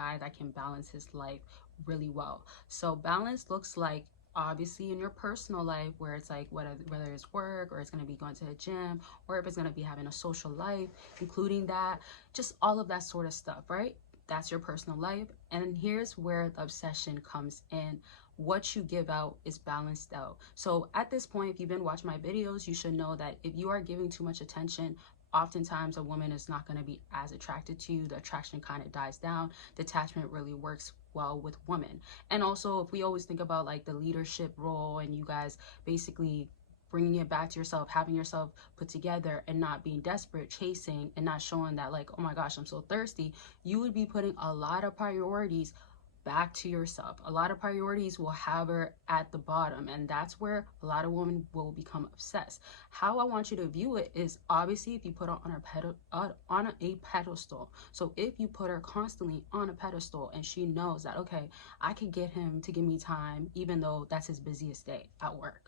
guy that can balance his life really well. So balance looks like, obviously, in your personal life, where it's like whether it's work, or it's going to be going to the gym, or if it's going to be having a social life, including that, just all of that sort of stuff, right? That's your personal life. And here's where the obsession comes in. What you give out is balanced out. So at this point, if you've been watching my videos, you should know that if you are giving too much attention, oftentimes a woman is not going to be as attracted to you. The attraction kind of dies down. Detachment really works well with women. And also, if we always think about like the leadership role, and you guys basically bringing it back to yourself, having yourself put together, and not being desperate, chasing, and not showing that like, oh my gosh, I'm so thirsty, you would be putting a lot of priorities back to yourself. A lot of priorities will have her at the bottom, and that's where a lot of women will become obsessed. How I want you to view it is, obviously, if you put her on a pedestal. So if you put her constantly on a pedestal, and she knows that, okay, I could get him to give me time even though that's his busiest day at work,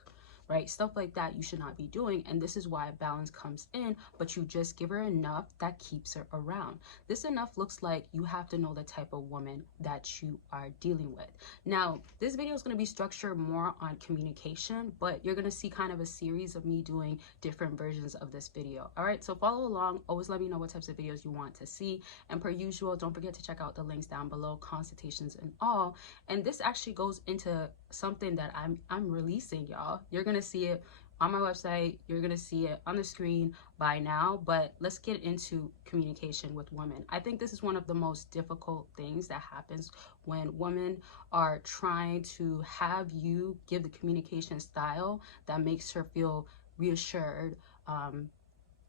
right? Stuff like that you should not be doing. And this is why balance comes in, but you just give her enough that keeps her around. This enough looks like you have to know the type of woman that you are dealing with. Now, this video is going to be structured more on communication, but you're going to see kind of a series of me doing different versions of this video. All right, so follow along. Always let me know what types of videos you want to see. And per usual, don't forget to check out the links down below, consultations and all. And this actually goes into something that I'm releasing, y'all. You're gonna see it on my website, you're gonna see it on the screen by now, but let's get into communication with women. I think this is one of the most difficult things that happens when women are trying to have you give the communication style that makes her feel reassured,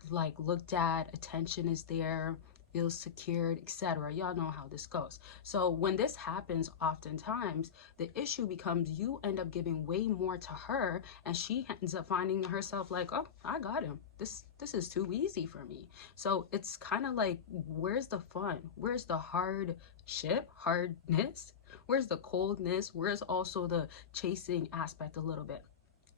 like looked at, attention is there, feels secured, etc. Y'all know how this goes. So when this happens, oftentimes the issue becomes you end up giving way more to her, and she ends up finding herself like, oh, I got him. This is too easy for me. So it's kind of like, where's the fun? Where's the hardness? Where's the coldness? Where's also the chasing aspect a little bit?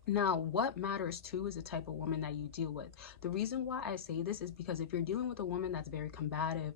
Now, what matters too is the type of woman that you deal with. The reason why I say this is because if you're dealing with a woman that's very combative,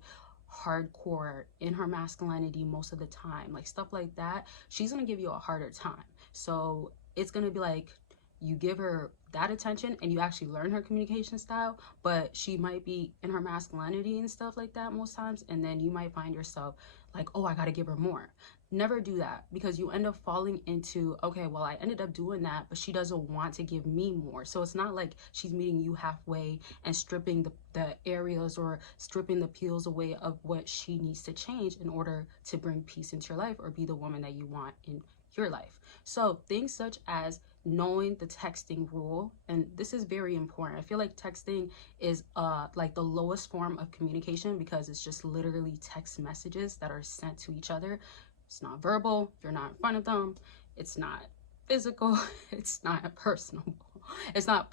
hardcore, in her masculinity most of the time, like stuff like that, she's gonna give you a harder time. So it's gonna be like, you give her that attention and you actually learn her communication style, but she might be in her masculinity and stuff like that most times, and then you might find yourself like, oh, I gotta give her more. Never do that, because you end up falling into, okay, well, I ended up doing that, but she doesn't want to give me more. So it's not like she's meeting you halfway and stripping the areas or stripping the peels away of what she needs to change in order to bring peace into your life or be the woman that you want in your life. So things such as knowing the texting rule, and this is very important. I feel like texting is like the lowest form of communication, because it's just literally text messages that are sent to each other. It's not verbal, you're not in front of them, it's not physical, it's not personable, it's not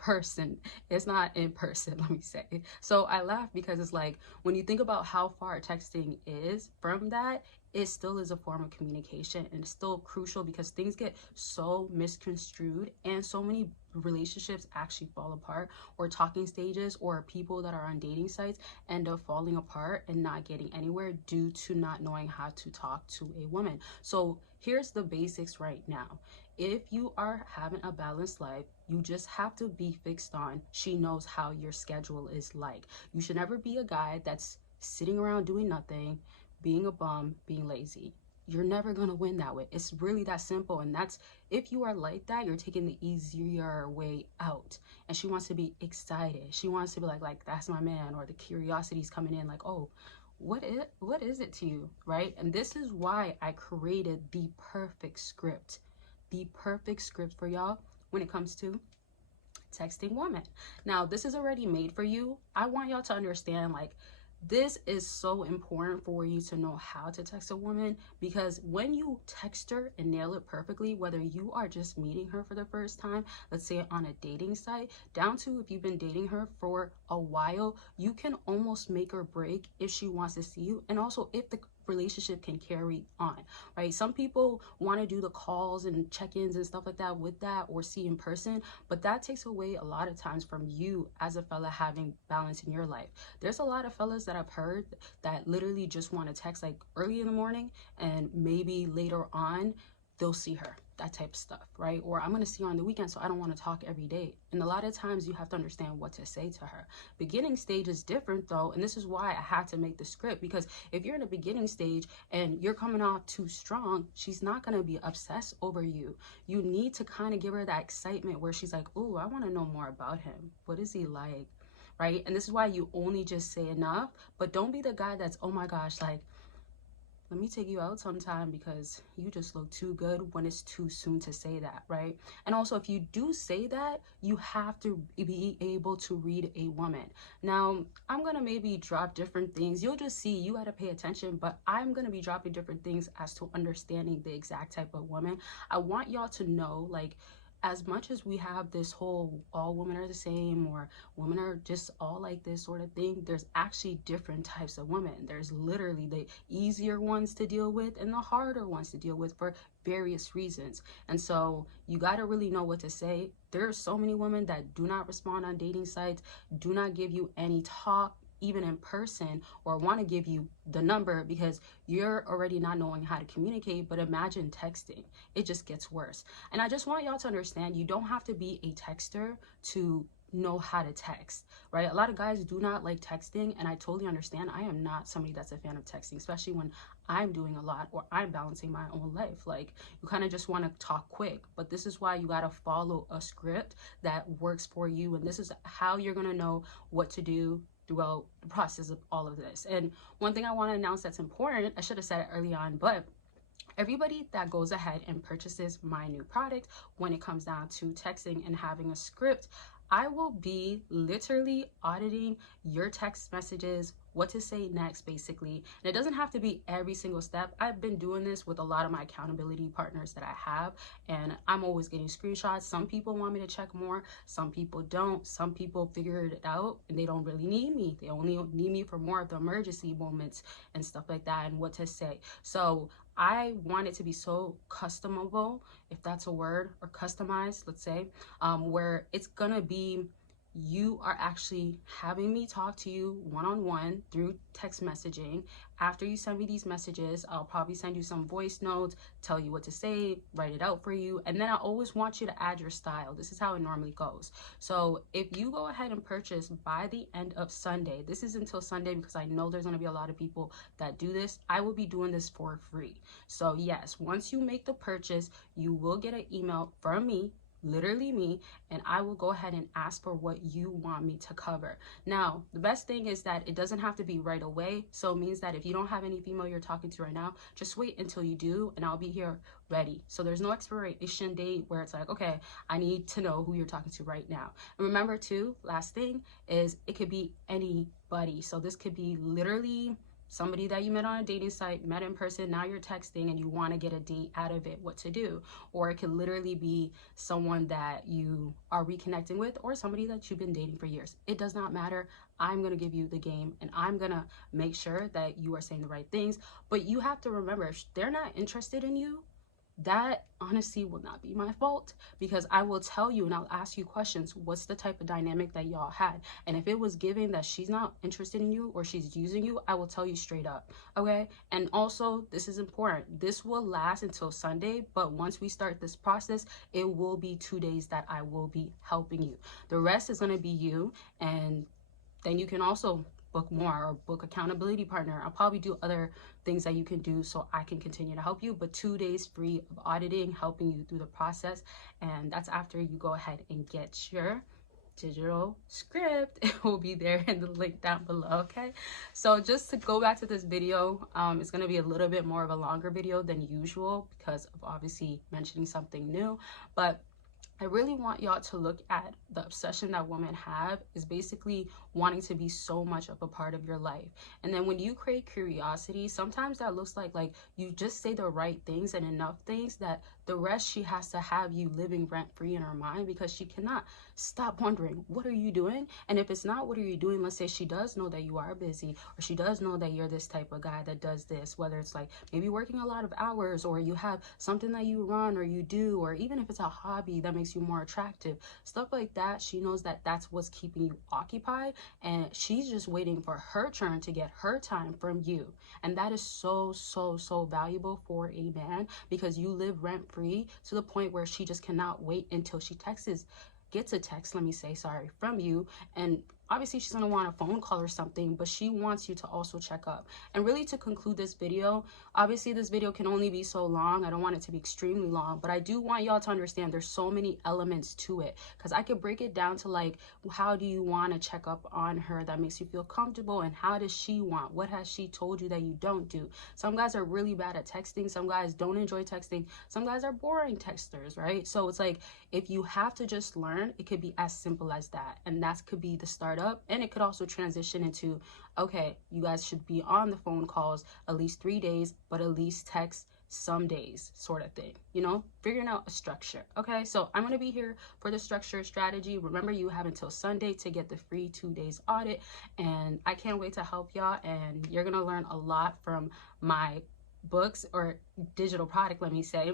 in person, let me say. So I laugh because it's like, when you think about how far texting is from that, it still is a form of communication, and it's still crucial because things get so misconstrued, and so many relationships actually fall apart, or talking stages, or people that are on dating sites end up falling apart and not getting anywhere due to not knowing how to talk to a woman. So here's the basics right now. If you are having a balanced life, you just have to be fixed on, she knows how your schedule is like. You should never be a guy that's sitting around doing nothing, being a bum, being lazy. You're never gonna win that way. It's really that simple. And that's, if you are like that, you're taking the easier way out. And she wants to be excited. She wants to be like that's my man, or the curiosity's coming in like, oh, what is it to you, right? And this is why I created the perfect script for y'all when it comes to texting women. Now, this is already made for you. I want y'all to understand, like, this is so important for you to know how to text a woman, because when you text her and nail it perfectly, whether you are just meeting her for the first time, let's say on a dating site, down to if you've been dating her for a while, you can almost make or break if she wants to see you, and also if the relationship can carry on, right? Some people want to do the calls and check-ins and stuff like that with that, or see in person, but that takes away a lot of times from you as a fella having balance in your life. There's a lot of fellas that I've heard that literally just want to text like early in the morning, and maybe later on they'll see her, that type of stuff, right? Or I'm going to see her on the weekend, so I don't want to talk every day. And a lot of times you have to understand what to say to her. Beginning stage is different though, and this is why I had to make the script, because if you're in a beginning stage and you're coming off too strong, she's not going to be obsessed over you. You need to kind of give her that excitement where she's like, oh, I want to know more about him. What is he like? Right? And this is why you only just say enough, but don't be the guy that's, oh my gosh, like, let me take you out sometime because you just look too good, when it's too soon to say that, right? And also, if you do say that, you have to be able to read a woman. Now, I'm gonna maybe drop different things. You'll just see, you gotta pay attention, but I'm gonna be dropping different things as to understanding the exact type of woman. I want y'all to know, like, as much as we have this whole all women are the same, or women are just all like this sort of thing, there's actually different types of women. There's literally the easier ones to deal with and the harder ones to deal with for various reasons. And so you got to really know what to say. There are so many women that do not respond on dating sites, do not give you any talk even in person, or want to give you the number because you're already not knowing how to communicate. But imagine texting, it just gets worse. And I just want y'all to understand, you don't have to be a texter to know how to text, right? A lot of guys do not like texting, and I totally understand. I am not somebody that's a fan of texting, especially when I'm doing a lot or I'm balancing my own life. Like, you kind of just want to talk quick, but this is why you got to follow a script that works for you, and this is how you're going to know what to do throughout the process of all of this. And one thing I want to announce that's important, I should have said it early on, but everybody that goes ahead and purchases my new product, when it comes down to texting and having a script, I will be literally auditing your text messages, what to say next, basically. And it doesn't have to be every single step. I've been doing this with a lot of my accountability partners that I have, and I'm always getting screenshots. Some people want me to check more, some people don't. Some people figured it out and they don't really need me. They only need me for more of the emergency moments and stuff like that, and what to say. So I want it to be so customable, if that's a word, or customized, let's say, where it's gonna be, you are actually having me talk to you one-on-one through text messaging. After you send me these messages, I'll probably send you some voice notes, tell you what to say, write it out for you, and then I always want you to add your style. This is how it normally goes. So if you go ahead and purchase by the end of Sunday, this is until Sunday because I know there's going to be a lot of people that do this, I will be doing this for free. So yes, once you make the purchase, you will get an email from me, literally me, and I will go ahead and ask for what you want me to cover. Now, the best thing is that it doesn't have to be right away. So it means that if you don't have any female you're talking to right now, just wait until you do, and I'll be here ready. So there's no expiration date where it's like, okay, I need to know who you're talking to right now. And remember too, last thing is, it could be anybody. So this could be literally somebody that you met on a dating site, met in person, now you're texting and you want to get a date out of it, what to do. Or it could literally be someone that you are reconnecting with, or somebody that you've been dating for years. It does not matter. I'm going to give you the game, and I'm going to make sure that you are saying the right things. But you have to remember, if they're not interested in you, that honestly will not be my fault, because I will tell you and I'll ask you questions. What's the type of dynamic that y'all had? And if it was given that she's not interested in you or she's using you, I will tell you straight up, okay? And also, this is important, this will last until Sunday, but once we start this process, it will be 2 days that I will be helping you. The rest is going to be you, and then you can also book more or book accountability partner. I'll probably do other things that you can do so I can continue to help you, but 2 days free of auditing, helping you through the process. And that's after you go ahead and get your digital script. It will be there in the link down below, okay? So just to go back to this video, it's going to be a little bit more of a longer video than usual because of obviously mentioning something new, but I really want y'all to look at the obsession that women have is basically wanting to be so much of a part of your life. And then when you create curiosity, sometimes that looks like you just say the right things and enough things that the rest she has to have you living rent free in her mind, because she cannot stop wondering, what are you doing? And if it's not what are you doing, let's say she does know that you are busy, or she does know that you're this type of guy that does this, whether it's like maybe working a lot of hours, or you have something that you run or you do, or even if it's a hobby that makes you more attractive, stuff like that. She knows that that's what's keeping you occupied, and she's just waiting for her turn to get her time from you. And that is so valuable for a man, because you live rent free to the point where she just cannot wait until she gets a text, let me say, sorry, from you. And obviously she's going to want a phone call or something, but she wants you to also check up. And really, to conclude this video, obviously this video can only be so long. I don't want it to be extremely long, but I do want y'all to understand there's so many elements to it, because I could break it down to like, how do you want to check up on her that makes you feel comfortable, and how does she want, what has she told you that you don't do? Some guys are really bad at texting, some guys don't enjoy texting, some guys are boring texters, right? So it's like, if you have to just learn, it could be as simple as that, and that could be the startup. And it could also transition into, okay, you guys should be on the phone calls at least 3 days, but at least text some days, sort of thing, you know, figuring out a structure. Okay, so I'm going to be here for the structure strategy. Remember, you have until Sunday to get the free 2 days audit, and I can't wait to help y'all. And you're going to learn a lot from my books, or digital product, let me say.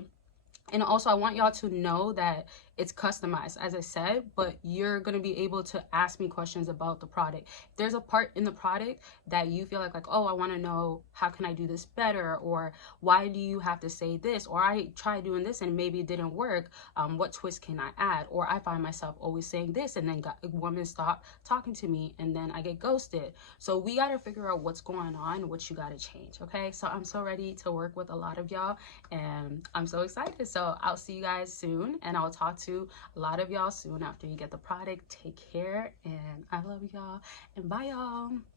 And also, I want y'all to know that it's customized, as I said, but you're going to be able to ask me questions about the product. If there's a part in the product that you feel like, oh, I want to know, how can I do this better? Or why do you have to say this? Or I tried doing this and maybe it didn't work. What twist can I add? Or I find myself always saying this, and then women stop talking to me, and then I get ghosted. So we got to figure out what's going on, what you got to change. Okay, so I'm so ready to work with a lot of y'all, and I'm so excited. So I'll see you guys soon, and I'll talk to a lot of y'all soon after you get the product. Take care, and I love y'all, and bye y'all.